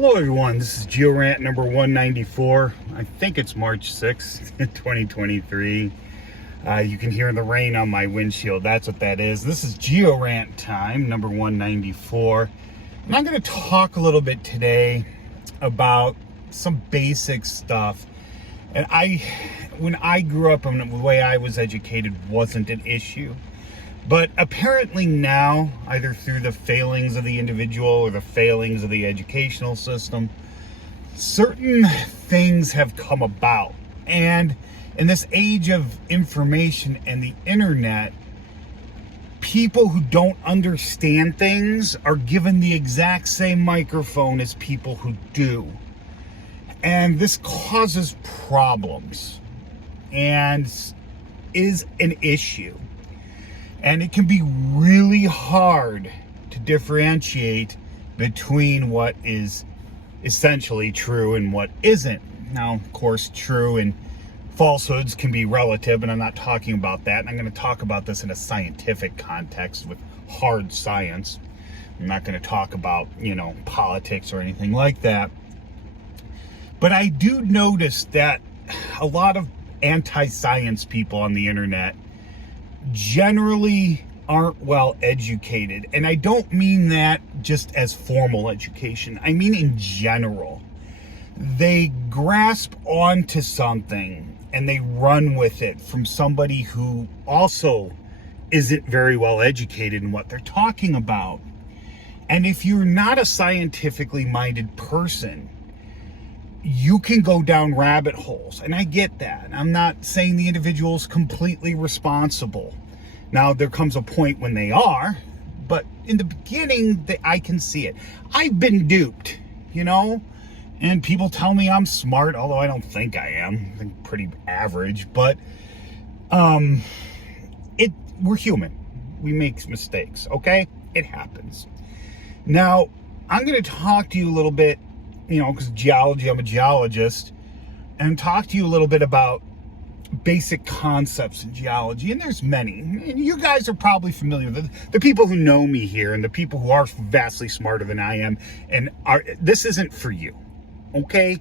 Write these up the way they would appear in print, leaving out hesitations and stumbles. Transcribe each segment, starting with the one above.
Hello everyone, this is Geo-Rant number 194. I think it's March 6th, 2023. You can hear the rain on my windshield. That's what that is. This is Geo-Rant time, number 194. And I'm going to talk a little bit today about some basic stuff. And when I grew up, and the way I was educated wasn't an issue. But apparently now, either through the failings of the individual or the failings of the educational system, certain things have come about. And in this age of information and the internet, people who don't understand things are given the exact same microphone as people who do. And this causes problems and is an issue. And it can be really hard to differentiate between what is essentially true and what isn't. Now, of course, true and falsehoods can be relative, and I'm not talking about that. And I'm going to talk about this in a scientific context with hard science. I'm not going to talk about, politics or anything like that. But I do notice that a lot of anti-science people on the internet generally aren't well educated. And I don't mean that just as formal education. I mean in general. They grasp onto something and they run with it from somebody who also isn't very well educated in what they're talking about. And if you're not a scientifically minded person, you can go down rabbit holes, and I get that. I'm not saying the individual's completely responsible. Now, there comes a point when they are, but in the beginning, I can see it. I've been duped, and people tell me I'm smart, although I don't think I am. I think pretty average, but we're human. We make mistakes, okay? It happens. Now, I'm going to talk to you a little bit, because geology, I'm a geologist, and talk to you a little bit about basic concepts in geology. And there's many. And you guys are probably familiar with the people who know me here and the people who are vastly smarter than I am. And this isn't for you, okay?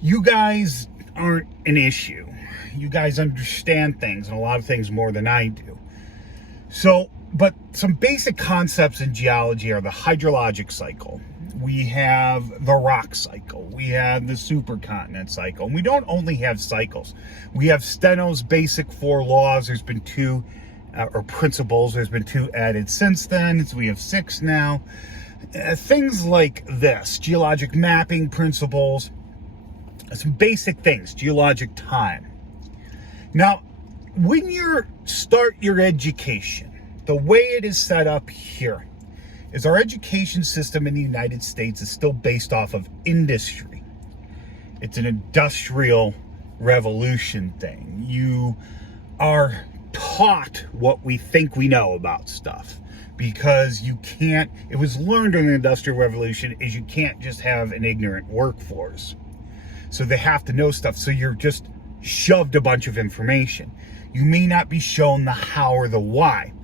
You guys aren't an issue. You guys understand things, and a lot of things more than I do. But some basic concepts in geology are the hydrologic cycle. We have the rock cycle. We have the supercontinent cycle. And we don't only have cycles. We have Steno's basic 4 laws. There's been 2, or principles. There's been 2 added since then. So we have 6 now. Things like this, geologic mapping principles, some basic things, geologic time. Now, when you start your education, the way it is set up here is our education system in the United States is still based off of industry. It's an industrial revolution thing. You are taught what we think we know about stuff because it was learned during the Industrial Revolution is you can't just have an ignorant workforce. So they have to know stuff. So you're just shoved a bunch of information. You may not be shown the how or the why.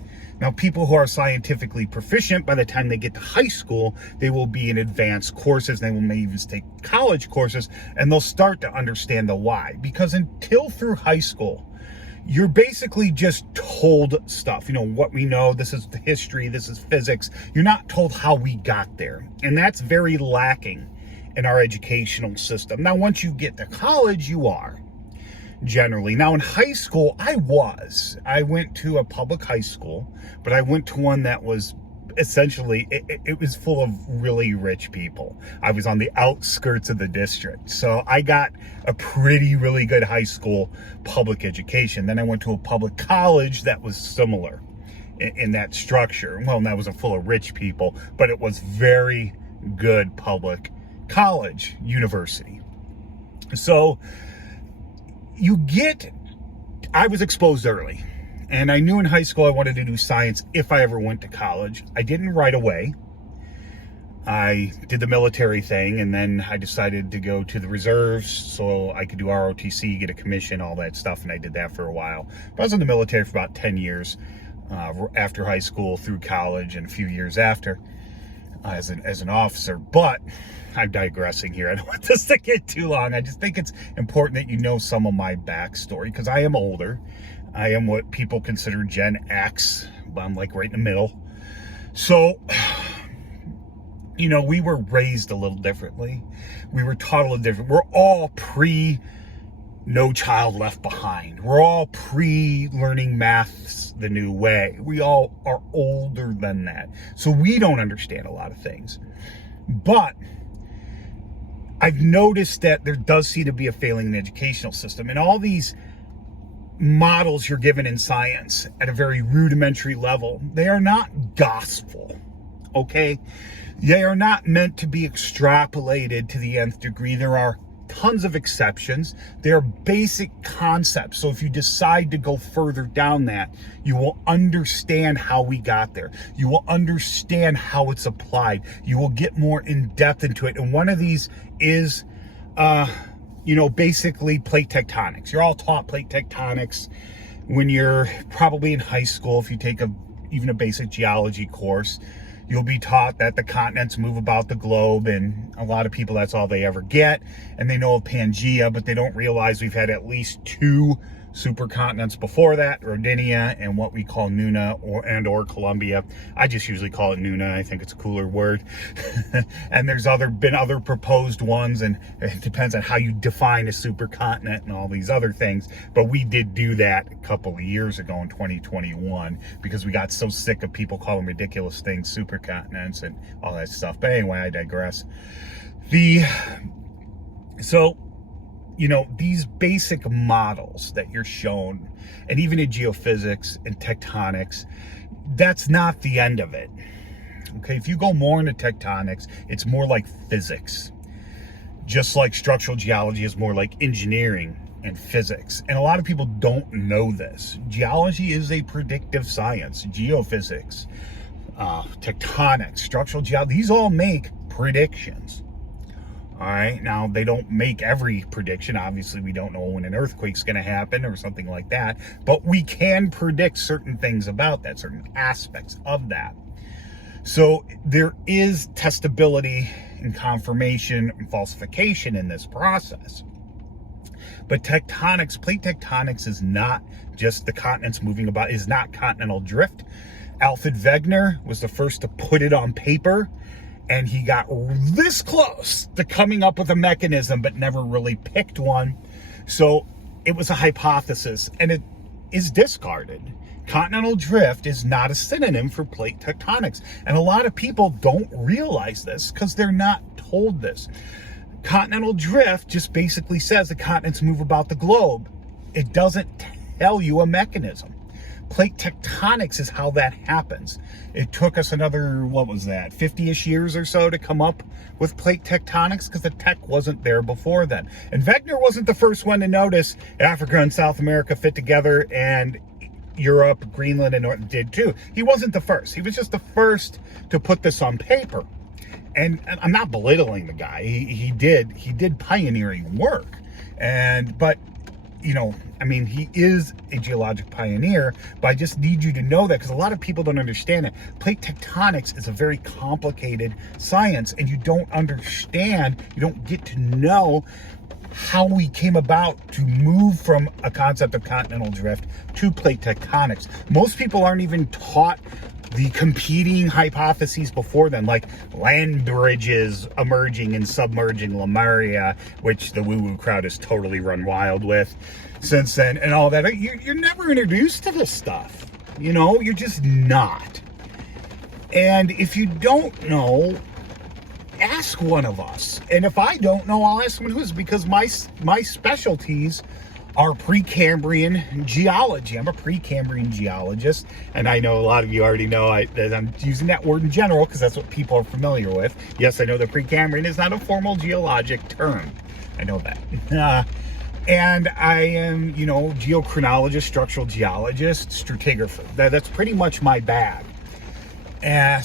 Now, people who are scientifically proficient, by the time they get to high school, they will be in advanced courses. They may even take college courses, and they'll start to understand the why. Because until through high school, you're basically just told stuff. What we know, this is the history, this is physics. You're not told how we got there. And that's very lacking in our educational system. Now, once you get to college, you are. Generally. Now, in high school, I went to a public high school, but I went to one that was essentially, it was full of really rich people. I was on the outskirts of the district. So I got a really good high school public education. Then I went to a public college that was similar in that structure. Well, that wasn't full of rich people, but it was very good public college, university. So I was exposed early, and I knew in high school I wanted to do science if I ever went to college. I didn't right away. I did the military thing, and then I decided to go to the reserves so I could do ROTC, get a commission, all that stuff, and I did that for a while. But I was in the military for about 10 years, after high school, through college, and a few years after as an officer. But I'm digressing here. I don't want this to get too long. I just think it's important that you know some of my backstory, because I am older. I am what people consider Gen X, but I'm like right in the middle. So, we were raised a little differently. We were taught a little different. We're all No Child Left Behind. We're all pre-learning maths the new way. We all are older than that. So we don't understand a lot of things. But I've noticed that there does seem to be a failing in the educational system. And all these models you're given in science at a very rudimentary level, they are not gospel, okay? They are not meant to be extrapolated to the nth degree. There are tons of exceptions. They are basic concepts. So if you decide to go further down that, you will understand how we got there. You will understand how it's applied. You will get more in depth into it. And one of these is, basically plate tectonics. You're all taught plate tectonics when you're probably in high school. If you take even a basic geology course, you'll be taught that the continents move about the globe, and a lot of people, that's all they ever get. And they know of Pangea, but they don't realize we've had at least 2 supercontinents before that, Rodinia and what we call Nuna or Columbia. I just usually call it Nuna. I think it's a cooler word. And there's been other proposed ones, and it depends on how you define a supercontinent and all these other things. But we did do that a couple of years ago in 2021 because we got so sick of people calling ridiculous things supercontinents and all that stuff. But anyway, I digress. These basic models that you're shown, and even in geophysics and tectonics, that's not the end of it. Okay, if you go more into tectonics, it's more like physics. Just like structural geology is more like engineering and physics. And a lot of people don't know this. Geology is a predictive science. Geophysics, tectonics, structural geology, these all make predictions. All right, now they don't make every prediction. Obviously, we don't know when an earthquake's going to happen or something like that, but we can predict certain things about that, certain aspects of that. So there is testability and confirmation and falsification in this process. But tectonics, plate tectonics is not just the continents moving about, is not continental drift. Alfred Wegener was the first to put it on paper, and he got this close to coming up with a mechanism, but never really picked one. So it was a hypothesis, and it is discarded. Continental drift is not a synonym for plate tectonics. And a lot of people don't realize this because they're not told this. Continental drift just basically says the continents move about the globe. It doesn't tell you a mechanism. Plate tectonics is how that happens. It took us another, 50-ish years or so to come up with plate tectonics because the tech wasn't there before then. And Wegener wasn't the first one to notice Africa and South America fit together, and Europe, Greenland, and North did too. He wasn't the first. He was just the first to put this on paper. And I'm not belittling the guy. He did pioneering work. But he is a geologic pioneer, but I just need you to know that because a lot of people don't understand it. Plate tectonics is a very complicated science, and you don't get to know how we came about to move from a concept of continental drift to plate tectonics. Most people aren't even taught the competing hypotheses before then, like land bridges emerging and submerging Lemuria, which the woo-woo crowd has totally run wild with since then, and all that. You're never introduced to this stuff. You're just not. And if you don't know, ask one of us. And if I don't know, I'll ask someone who's, because my specialties are Precambrian geology. I'm a Precambrian geologist, and I know a lot of you already know that I'm using that word in general because that's what people are familiar with. Yes, I know that Precambrian is not a formal geologic term. I know that. And I am, geochronologist, structural geologist, stratigrapher. That's pretty much my bag.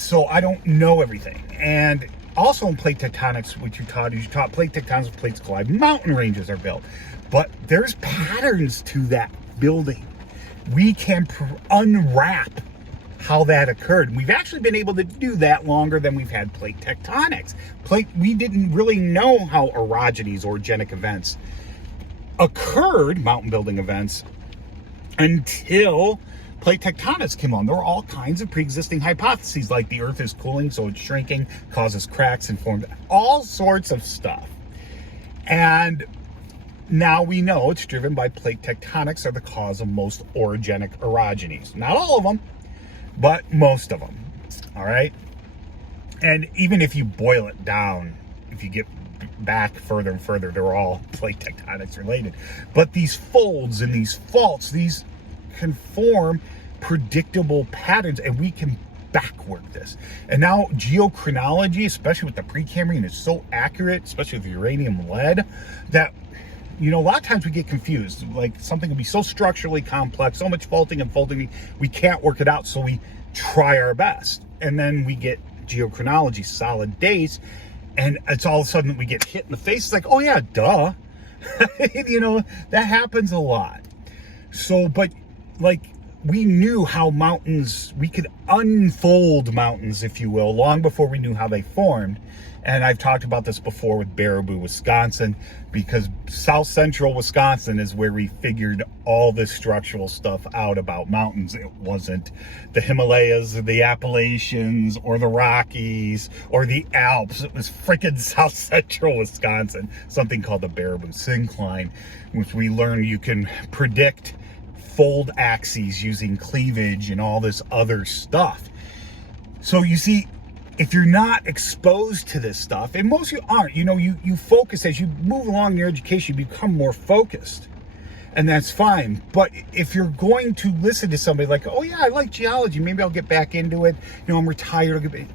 So I don't know everything. And also in plate tectonics, what you taught plate tectonics, plates collide, mountain ranges are built. But there's patterns to that building. We can unwrap how that occurred. And we've actually been able to do that longer than we've had plate tectonics. We didn't really know how orogenies, orogenic events, occurred, mountain building events, until plate tectonics came on. There were all kinds of pre-existing hypotheses, like the Earth is cooling, so it's shrinking, causes cracks, and formed all sorts of stuff. And now we know it's driven by plate tectonics are the cause of most orogenic orogenies. Not all of them, but most of them. All right. And even if you boil it down, if you get back further and further, they're all plate tectonics related. But these folds and these faults, these can form predictable patterns, and we can backwork this. And now geochronology, especially with the Precambrian, is so accurate, especially with uranium lead, that a lot of times we get confused. Like, something can be so structurally complex, so much faulting and folding, we can't work it out, so we try our best. And then we get geochronology, solid dates, and it's all of a sudden we get hit in the face. It's like, oh yeah, duh. That happens a lot. So, but like, we knew how we could unfold mountains, if you will, long before we knew how they formed. And I've talked about this before with Baraboo, Wisconsin, because south central Wisconsin is where we figured all this structural stuff out about mountains. It wasn't the Himalayas or the Appalachians or the Rockies or the Alps. It was freaking south central Wisconsin, something called the Baraboo syncline, which we learned you can predict fold axes using cleavage and all this other stuff. So you see, if you're not exposed to this stuff, and most of you aren't, you focus as you move along in your education, you become more focused, and that's fine. But if you're going to listen to somebody like, oh yeah, I like geology, maybe I'll get back into it, I'm retired,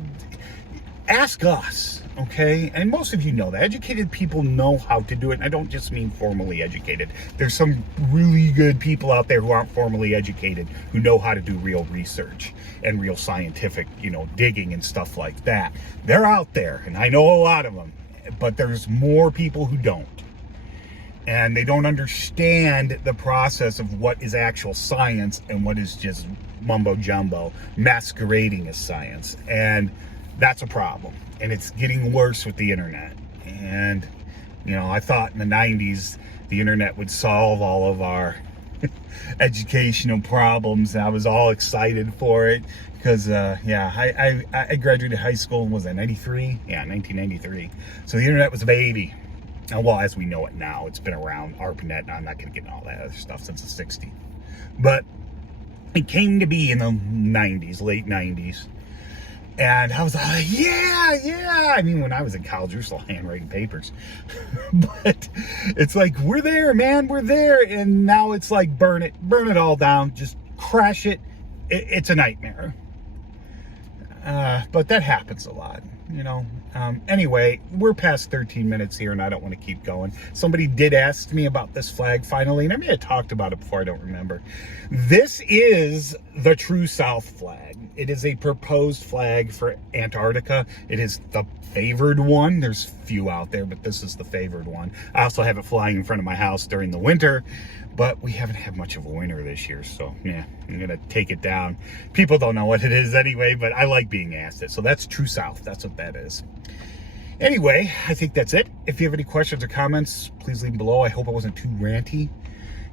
ask us, okay? And most of you know that. Educated people know how to do it, and I don't just mean formally educated. There's some really good people out there who aren't formally educated, who know how to do real research and real scientific, digging and stuff like that. They're out there, and I know a lot of them, but there's more people who don't. And they don't understand the process of what is actual science and what is just mumbo jumbo masquerading as science. And that's a problem, and it's getting worse with the internet. And I thought in the 90s the internet would solve all of our educational problems. I was all excited for it because I graduated high school, was that 93? Yeah, 1993. So the internet was a baby. Well, as we know it now, it's been around. ARPANET, and I'm not going to get into all that other stuff since the 60s, but it came to be in the 90s, late 90s. And I was like, yeah. I mean, when I was in college, we were still handwriting papers. But it's like, we're there, man, we're there. And now it's like, burn it all down. Just crash it. It's a nightmare. But that happens a lot, Anyway, we're past 13 minutes here, and I don't want to keep going. Somebody did ask me about this flag finally, and I may have talked about it before, I don't remember. This is the True South flag. It is a proposed flag for Antarctica. It is the favored one. There's few out there, but this is the favored one. I also have it flying in front of my house during the winter, but we haven't had much of a winter this year, so yeah, I'm going to take it down. People don't know what it is anyway, but I like being asked it. So that's True South. That's what that is. Anyway, I think that's it. If you have any questions or comments, please leave them below. I hope I wasn't too ranty,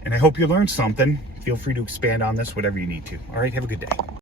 and I hope you learned something. Feel free to expand on this, whatever you need to. All right, have a good day.